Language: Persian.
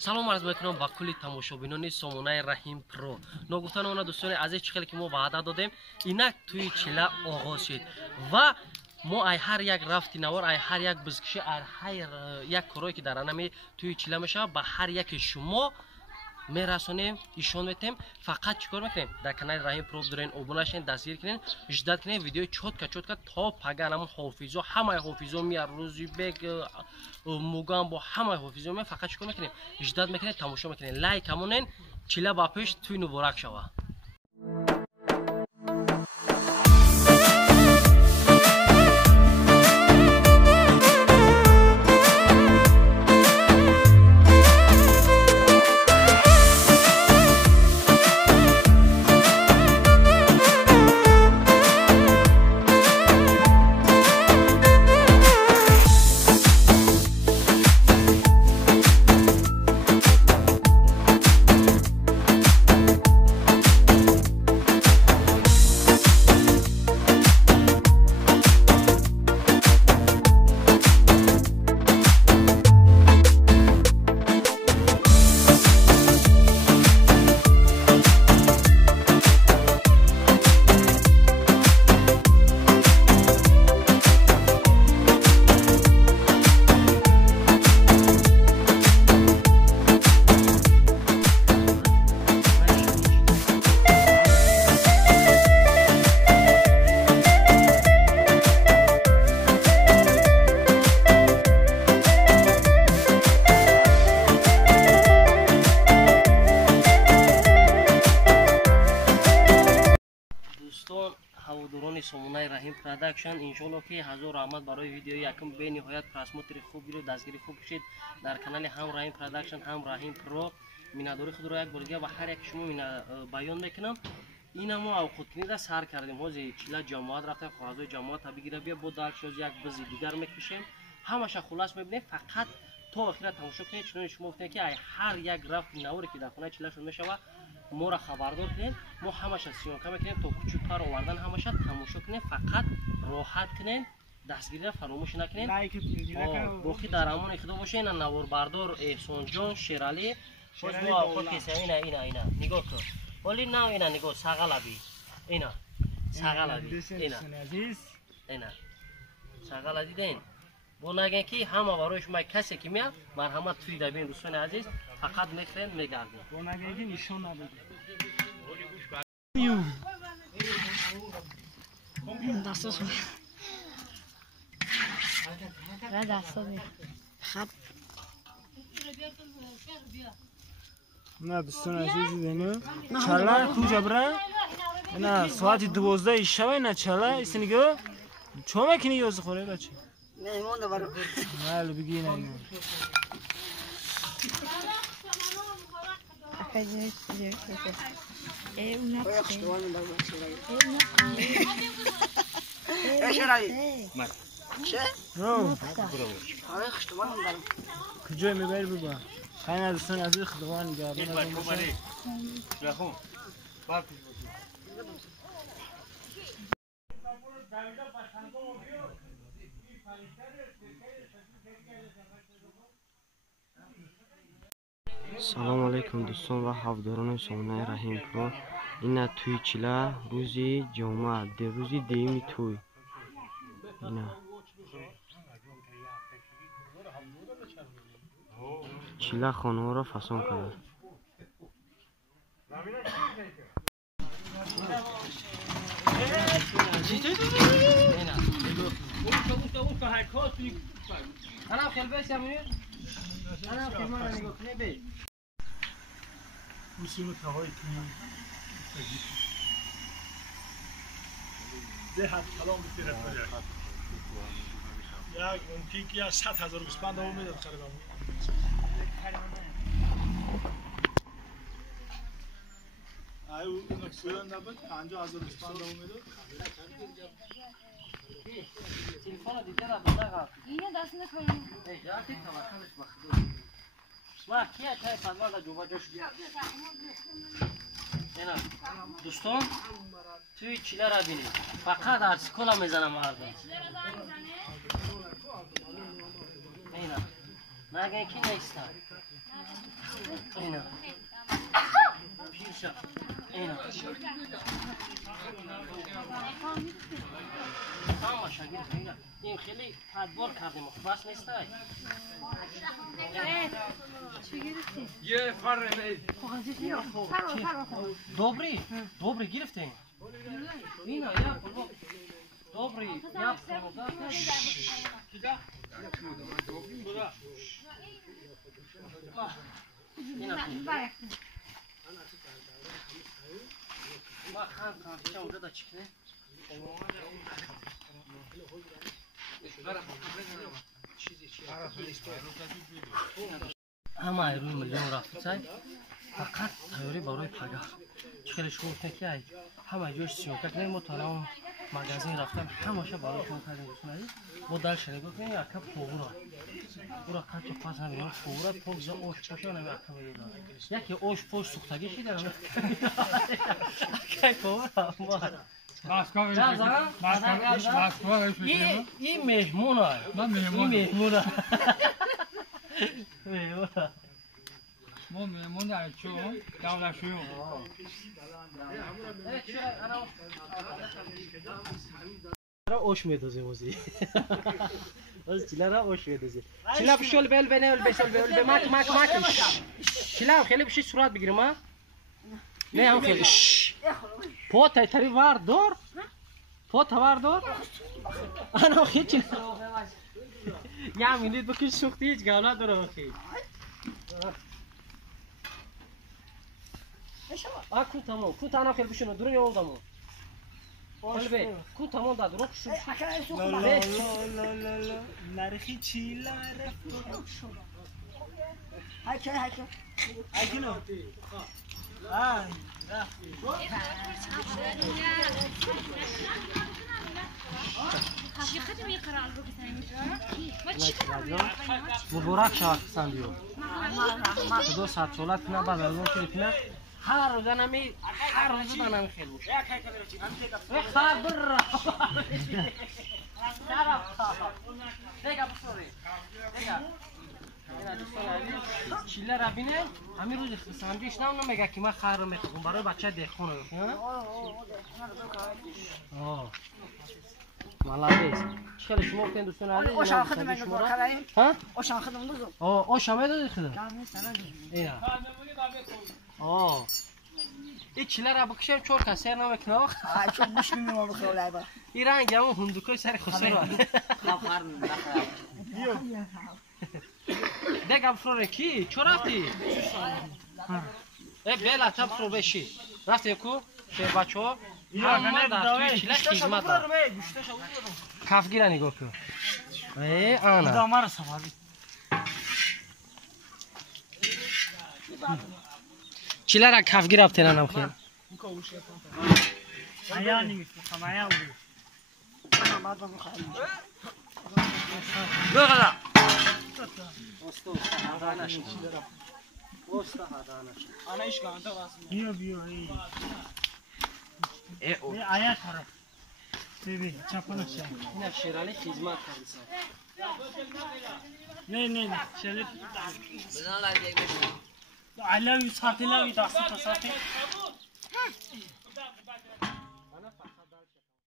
سلام عرض میکنم با کلی تماشابینان سامانه رحیم پرو. نگفتن دوستان عزیز چقدر که ما وعده دادیم اینک توی چله آغاز شد و ما هر یک رفتی نوار هر یک بزکشی هر یک کاری که در انمی توی چله میشه با هر یک شما میرسونیم ایشون میتیم. فقط چیکار میکنیم در کانال رحیم پرو دارین ابونه شین دستگیر کنین اجداد کنین ویدیو چوتکا تا پگان همون حافظو همه حافظو میار روزی بگ موگام با همه حافظو می فقط چیکار میکنیم اجداد میکنین تماشا میکنین لایک همونین چیلا با پیش توی مبارک شوا. هواداران سامانه رحیم پروداکشن انشالله که هزار رحمت برای ویدیو یکم به نهایت پراسموتر خوبی رو دستگیری خوب شد در کانال هم رحیم پروداکشن هم رحیم پرو. میناداری خود رو یک بار دیگه و هر یک شما بیان میکنم این ما اوقات کنید سر کردیم حاضر چلا جماعت رفته خواهزای جماعت بگیره بیا با دالش یک بزی دیگر میکشیم همش خلاص میبینید فقط تا آخر تماشا کنید چون شما گفتید که هر یک رفت نوری که در خانه چلا شون میشه ما را خبردار کنید ما همش سیانکه میکنیم تا کوچکتر آوردن همش تماشا کنید فقط راحت کنید دستگیری فراموش نکنید. باقی در امان اخدا باشین نوار بردار احسان جان شیرالی باز ما اوقات کسی اینا نگاه کن ولی نه اینا نگاه ساغلابی اینا ساغلابی اینا ساغلا دیدین با نگه که همه برای شما کسی که میاد مرحمت توی دبین دوستان عزیز فقط میخرین میگردین با نگه که نشون نبودید دستاش خب نه دوستان عزیز دیدین چلا کجا برن نه ساعت 12 شب نه چلا استنگو چه میکنی یوز خوره بچه مهمون برو مال بگی نه کجا میبری بابا خیلی دوستان عزیز خداوند نگهدار باشه. سلام علیکم دوستان و هواداران سامانه رحیم پرو. اینا توی چلا روزی جمعه روزی دیمی توی اینا چلا خانه ها را فسان کرد. usimu tavayı kıyım. Dehat salam bitirir böyle. Ya mümkün ki ya 7,000 bispan da olmuyor da karıdan. Ay onu koyan da bak 5,000 bispan da olmuyor da. Telefonu diğer adamlar var. Yine dersinde koyalım. Ya tek tamam bak. Bak ya çay fazla da cuba coş. اینا دوستان توی چیله را بینید فقط ارسیکولا میزنم مردم اینا مگه کی نیستن تماشا گرفتیم. این خیلی تدبیر کردیم. بس نیست. یه فر Добрый, добрый гирифтен. Вина, я добрый, я Ama روی میلیون رفت فقط تیاری برای پگاه خیلی شغل که همه جوش سیوکت نه ما تا الان مغازه رفتم همشه برای شما کردیم دوستان با دل شنی گفتم یک کپ پوغورا برا کات پاس همین پوغورا پوغزا اوش پوشا نمی اکم میداد یکی اوش پوش سوختگی شده نمی کی پوغورا ما این مهمونه ما مهمون در چون دولتشویی اوش میدوزه وزی از چیلارا اوش میدوزه چیلا بشول بل بنل بشول بل به ماک ماک ماک چیلا خیلی بشی صورت بگیرم ها نه هم خیلی پوت تری وار دور پوت وار دور انا خیلی یا میلید بکش سوختی هیچ گاولا داره خیلی کو تمام کو تانا خیلی بشینو درو یه اولدامو قلبه کو تمام داد رو شو لا لا لا لا لا نرخی چی لاره هاکی اگه نو مبارک شود سندیو دو ساعت سولت نه بعد از اون که نه هر روز نمی هر روز من خیلی بود خبر چیله را بینه همین روز ساندویچ نمیگه که من خیر میخوام برای بچه دهخونه مالادیس خیلی شما کن دوستان عزیز اوشان خدمت شما ها اوشان خدمت بزرگ اوشان میدونی خدمت کام نیست این چیله را بکشم چور کسی نمیکنه چون گوش میمونم بخواه با این رنگ همون هندوکای سر خسر رو بگم فرور کی؟ چو رفتی؟ بلا تا فرور بشی رفتی کو؟ شیر بچه ها؟ همه در توی چیلش خیزمت دار کفگیر نگاه کن آنا دامه رو سوابی چیله را کفگیر رفتی ننم خیل ایا نیست خمایا اولی دو غدا بیا بیا ای آیا طرف ببین چپنش این شیرالی خدمت کردی نه شریف علاوی ساعتی لاوی داست ساعتی